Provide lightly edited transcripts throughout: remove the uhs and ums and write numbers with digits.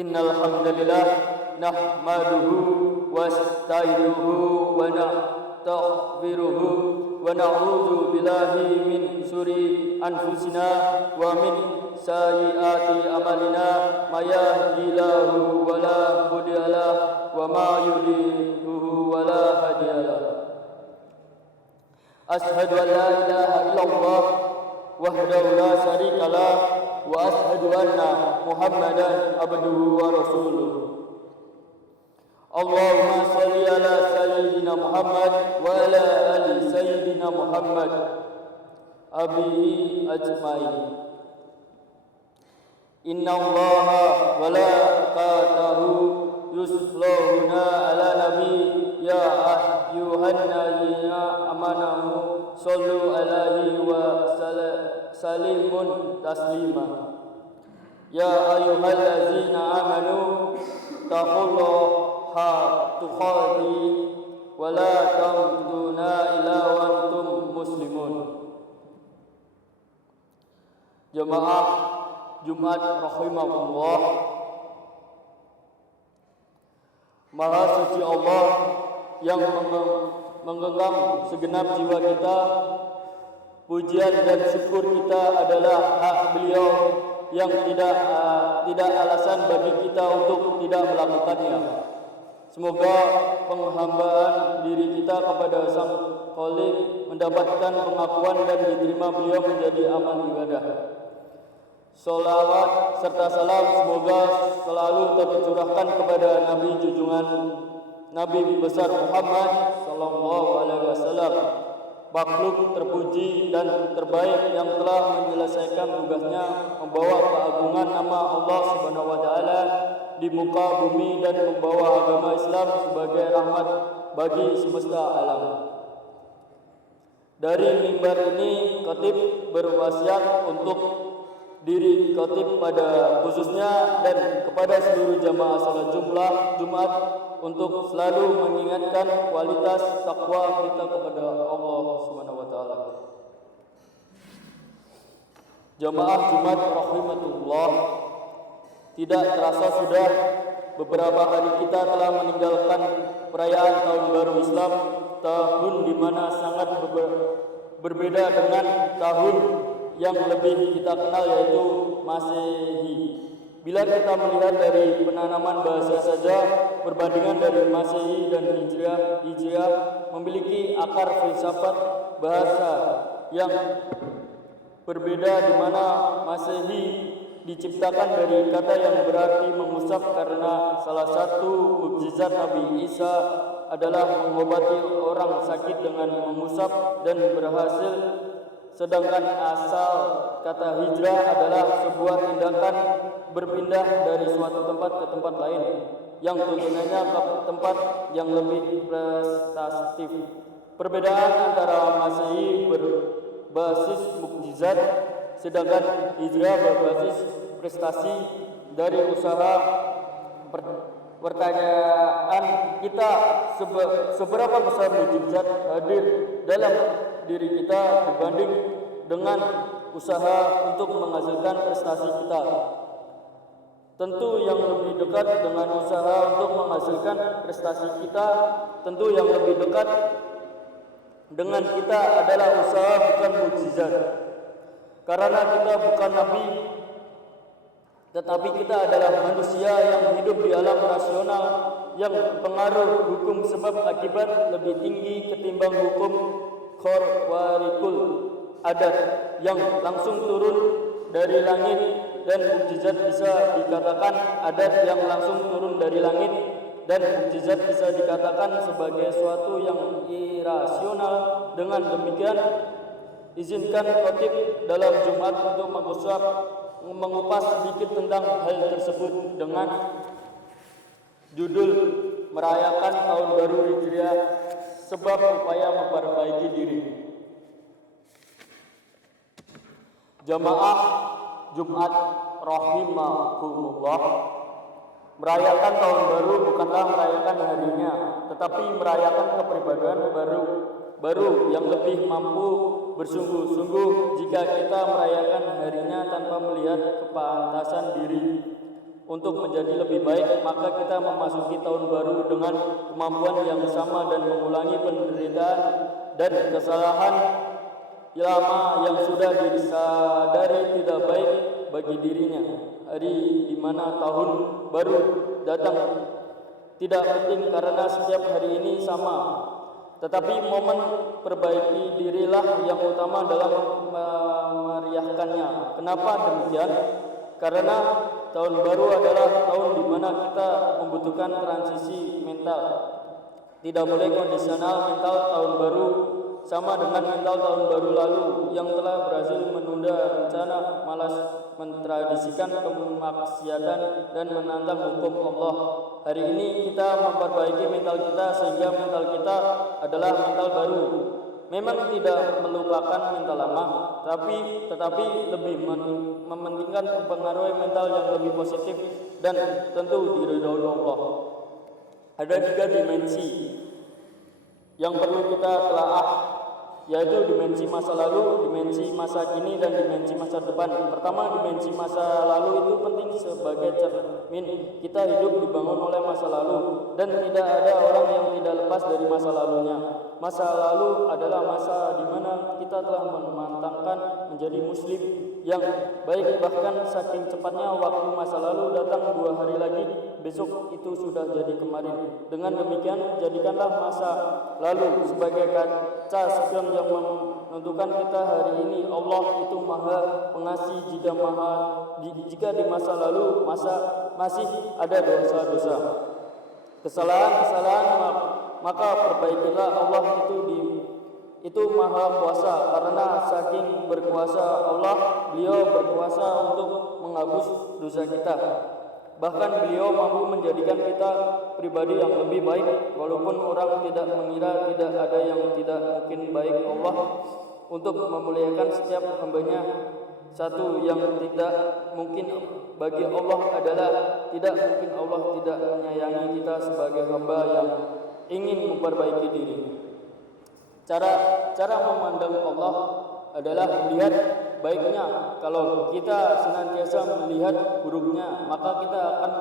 Innal hamdalillah nahmaduhu wasta'inuhu wa nastaghfiruhu wa na'udzu billahi min syururi anfusina wa min sayyiati amalina may yahdihillahu wa la mudilla lahu wa may yudlilhu wa la hadiya lahu. Ashhadu an la ilaha illallah wahdahu la syarika lahu wa ashhadu anna Muhammadan abduhu wa rasuluh. Allahumma shalli ala sayyidina Muhammad wa ala ali sayyidina Muhammad abihi ajmain. Inna Allaha wa malaikatahu yusalluna ala nabi ya ayyuhalladzina amanu sallu alaihi wa sallimu taslima. Ya ayyuhalladzina amanu taqullaha tuqatih wa la tamutunna illa wa antum muslimun. Jemaah Jumat rahimakumullah, Maha suci Allah yang menggenggam segenap jiwa kita. Pujian dan syukur kita adalah hak beliau yang tidak alasan bagi kita untuk tidak melakukannya. Semoga penghambaan diri kita kepada Sang Khalik mendapatkan pengakuan dan diterima beliau menjadi amal ibadah. Salawat serta salam semoga selalu tercurahkan kepada Nabi junjungan Nabi besar Muhammad sallallahu alaihi wasallam, makhluk terpuji dan terbaik yang telah menyelesaikan tugasnya membawa keagungan nama Allah Subhanahu wa taala di muka bumi dan membawa agama Islam sebagai rahmat bagi semesta alam. Dari mimbar ini khatib berwasiat untuk diri khatib pada khususnya dan kepada seluruh jamaah salat Jumat untuk selalu mengingatkan kualitas takwa kita kepada Allah Subhanahu wa taala. Jamaah Jumat rahimatullah, tidak terasa sudah beberapa hari kita telah meninggalkan perayaan Tahun Baru Islam, tahun di mana sangat berbeda dengan tahun yang lebih kita kenal yaitu Masehi. Bila kita melihat dari penanaman bahasa saja, perbandingan dari Masehi dan Hijriah memiliki akar filsafat bahasa yang berbeda, di mana Masehi diciptakan dari kata yang berarti mengusap karena salah satu mukjizat Nabi Isa adalah mengobati orang sakit dengan mengusap dan berhasil. Sedangkan asal kata hijrah adalah sebuah tindakan berpindah dari suatu tempat ke tempat lain yang tuntunannya ke tempat yang lebih prestatif. Perbedaan antara Masehi berbasis mukjizat, sedangkan hijrah berbasis prestasi. Dari usaha pertanyaan kita, seberapa besar mukjizat hadir dalam diri kita dibanding dengan usaha untuk menghasilkan prestasi kita. Tentu yang lebih dekat dengan usaha untuk menghasilkan prestasi kita, tentu yang lebih dekat dengan kita adalah usaha, bukan mukjizat. Karena kita bukan nabi, tetapi kita adalah manusia yang hidup di alam rasional, yang pengaruh hukum sebab akibat lebih tinggi ketimbang hukum khawarikul adat yang langsung turun dari langit. Dan mukjizat bisa dikatakan adat yang langsung turun dari langit, dan mukjizat bisa dikatakan sebagai suatu yang irasional. Dengan demikian, izinkan khatib dalam Jumat untuk mengupas sedikit tentang hal tersebut dengan judul merayakan Tahun Baru Hijriah, sebab upaya memperbaiki diri. Jamaah Jumat rahimakumullah, merayakan Tahun Baru bukanlah merayakan harinya, tetapi merayakan kepribadian baru yang lebih mampu bersungguh-sungguh jika kita merayakan harinya tanpa melihat kepantasan diri. untuk menjadi lebih baik, maka kita memasuki tahun baru dengan kemampuan yang sama dan mengulangi penderitaan dan kesalahan lama yang sudah disadari tidak baik bagi dirinya. Hari di mana tahun baru datang tidak penting karena setiap hari ini sama, tetapi momen perbaiki dirilah yang utama dalam memeriahkannya. Kenapa demikian? Karena tahun baru adalah tahun di mana kita membutuhkan transisi mental. Tidak boleh kondisional mental tahun baru sama dengan mental tahun baru lalu yang telah berhasil menunda rencana, malas mentradisikan kemaksiatan dan menantang hukum Allah. Hari ini kita memperbaiki mental kita sehingga mental kita adalah mental baru. Memang tidak melupakan mental lama, tetapi lebih mementingkan pengaruh mental yang lebih positif dan tentu diridhoi Allah. Ada 3 dimensi yang perlu kita telaah, yaitu dimensi masa lalu, dimensi masa kini, dan dimensi masa depan. Pertama, dimensi masa lalu itu penting sebagai cermin. Kita hidup dibangun oleh masa lalu, dan tidak ada orang yang tidak lepas dari masa lalunya. Masa lalu adalah masa di mana kita telah memantapkan menjadi muslim yang baik, bahkan saking cepatnya waktu masa lalu datang 2 hari lagi, besok itu sudah jadi kemarin. Dengan demikian, jadikanlah masa lalu sebagai kaca spion yang menentukan kita hari ini. Allah itu Maha Pengasih. Jika di masa lalu masih ada dosa-dosa, kesalahan, maka perbaikilah. Allah itu Maha Kuasa, karena saking berkuasa Allah, Beliau berkuasa untuk menghapus dosa kita. Bahkan Beliau mampu menjadikan kita pribadi yang lebih baik, walaupun orang tidak mengira tidak ada yang tidak mungkin baik Allah untuk memuliakan setiap hambanya. Satu yang tidak mungkin bagi Allah adalah tidak mungkin Allah tidak menyayangi kita sebagai hamba yang ingin memperbaiki diri. Cara memandang Allah adalah melihat baiknya. Kalau kita senantiasa melihat buruknya, maka kita akan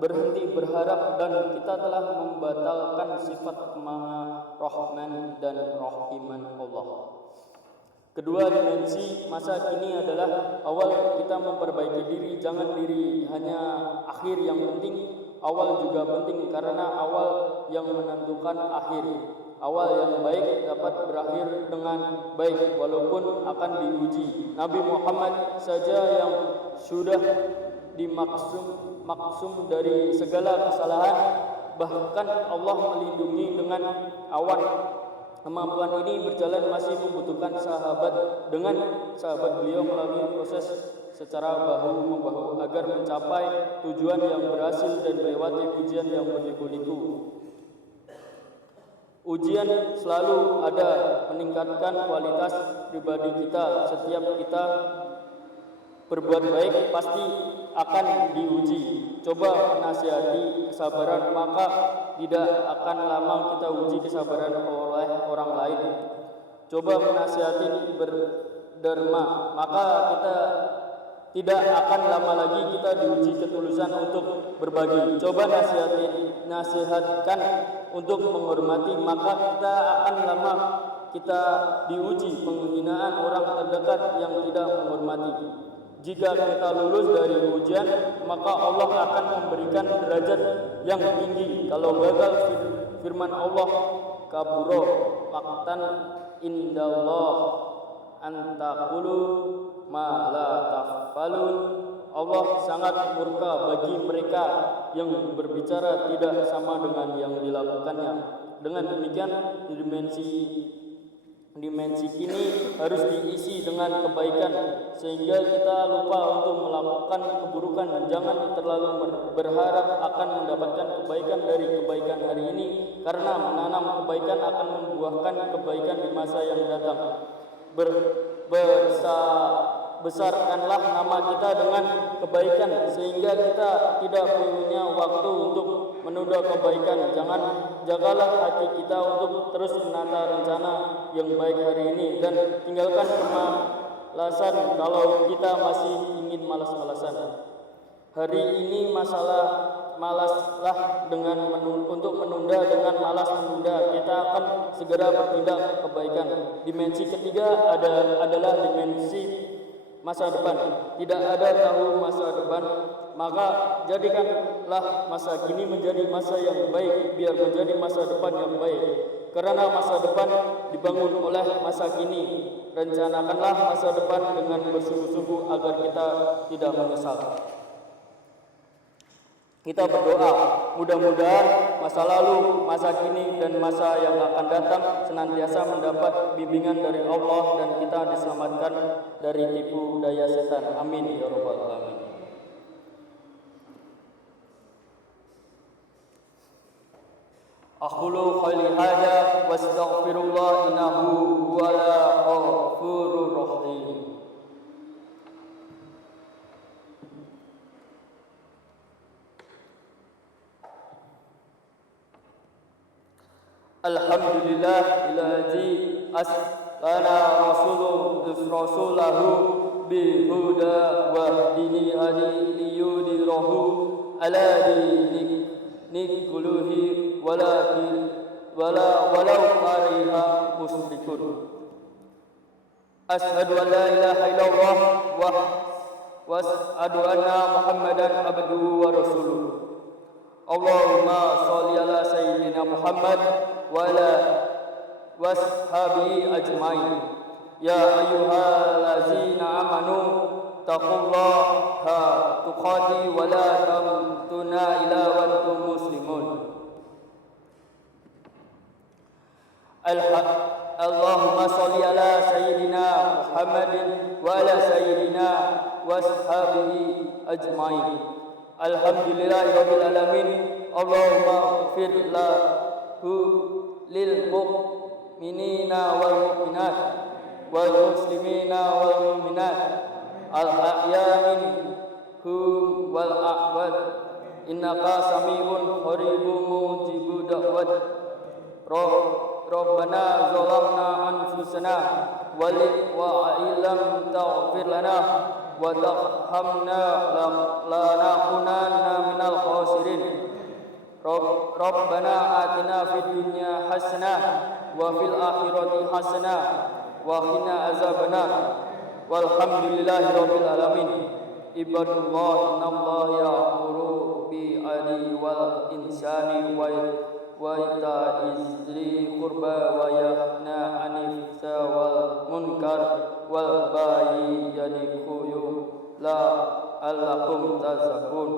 berhenti berharap dan kita telah membatalkan sifat Maha Rahman dan Rahiman Allah. Kedua dimensi masa kini adalah awal kita memperbaiki diri. Jangan diri hanya akhir yang penting, awal juga penting, karena awal yang menentukan akhir. Awal yang baik dapat berakhir dengan baik walaupun akan diuji. Nabi Muhammad saja yang sudah dimaksum dari segala kesalahan, bahkan Allah melindungi dengan awan. Kemampuan ini berjalan masih membutuhkan sahabat dengan sahabat beliau melalui proses secara bahu-membahu agar mencapai tujuan yang berhasil dan melewati ujian yang berliku-liku. Ujian selalu ada, meningkatkan kualitas pribadi kita. Setiap kita berbuat baik pasti akan diuji. Coba menasihati kesabaran, maka tidak akan lama kita uji kesabaran oleh orang lain. Coba menasihati berderma, maka kita tidak akan lama lagi kita diuji ketulusan untuk berbagi. Coba nasihatkan untuk menghormati, maka kita akan lama kita diuji penghinaan orang terdekat yang tidak menghormati. Jika kita lulus dari ujian, maka Allah akan memberikan derajat yang tinggi. Kalau gagal, firman Allah, kaburo maqtan indallah antaqulu ma la tafalun. Allah sangat murka bagi mereka yang berbicara tidak sama dengan yang dilakukannya. Dengan demikian, dimensi kini harus diisi dengan kebaikan sehingga kita lupa untuk melakukan keburukan. Jangan terlalu berharap akan mendapatkan kebaikan dari kebaikan hari ini, karena menanam kebaikan akan membuahkan kebaikan di masa yang datang. Besarkanlah nama kita dengan kebaikan sehingga kita tidak punya waktu untuk menunda kebaikan. Jagalah hati kita untuk terus menata rencana yang baik hari ini dan tinggalkan kemalasan kalau kita masih ingin malas-malasan. Hari ini malaslah untuk menunda dengan malas menunda. Kita akan segera bertindak kebaikan. Dimensi ketiga adalah dimensi masa depan. Tidak ada tahu masa depan, maka jadikanlah masa kini menjadi masa yang baik, biar menjadi masa depan yang baik. Karena masa depan dibangun oleh masa kini. Rencanakanlah masa depan dengan bersungguh-sungguh agar kita tidak menyesal. Kita berdoa, mudah-mudahan masa lalu, masa kini, dan masa yang akan datang senantiasa mendapat bimbingan dari Allah dan kita diselamatkan dari tipu daya setan. Amin ya rabbal alamin. Aqulu qawli hadza wastaghfirullah innahu huwal ghafurur rahim. Alhamdulillah alladzi aslana rasulahu bihuda wa dini liyudhirahu ala dini kullihi walau kariha musyrikun. Asyhadu an la ilaha illallah wa asyhadu anna Muhammadan abduhu wa rasuluh. Allahumma sholli ala sayyidina Muhammad wa ala washabihi ajmain. Ya ayyuhallazina amanu taqullaha tuqati wa la tamutunna illa wa antum muslimun. Allahumma sholli ala sayyidina Muhammadin wa ala sayyidina washabihi ajmain. Alhamdulillahirabbil alamin. Allahumma ighfir lahu lil mu'minina wal mu'minat wal muslimina wal mu'minat al ahya'i minhum wal amwat innaka sami'un qaribun mujibud da'wat. Rabbana zalamna anfusana wa illam taghfir lana wa tarhamna lanakunanna minal khasirin. Rabbana atina fid dunya hasanah wa fil akhirati hasanah wa qina azabannar. Walhamdulillahi rabbil alamin. Ibadullah innallaha ya'muru bil 'adli wal ihsani wa ita'iz dzil qurba wa yanha 'anil fahsya'i wal munkar wal baghi ya'idhukum la'allakum tadhakkarun.